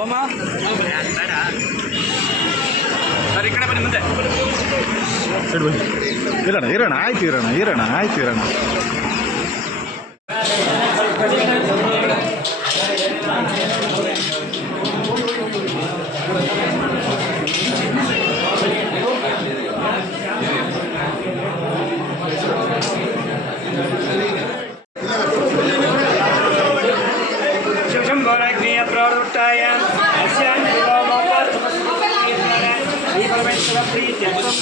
ಹೋಮ ಸರ್ ಈ ಕಡೆ ಮುಂದೆ. ಸೈಡ್ ಬನ್ನಿ. ಆಯ್ತು ಇರೋಣ ಇರೋಣ ಆಯ್ತು ಇರೋಣ. ന്യായ പ്രവൃത്തായ അസ്യാൻ ഗുണോമോപ ഈ പ്രവേശന പ്രീത്യത്വം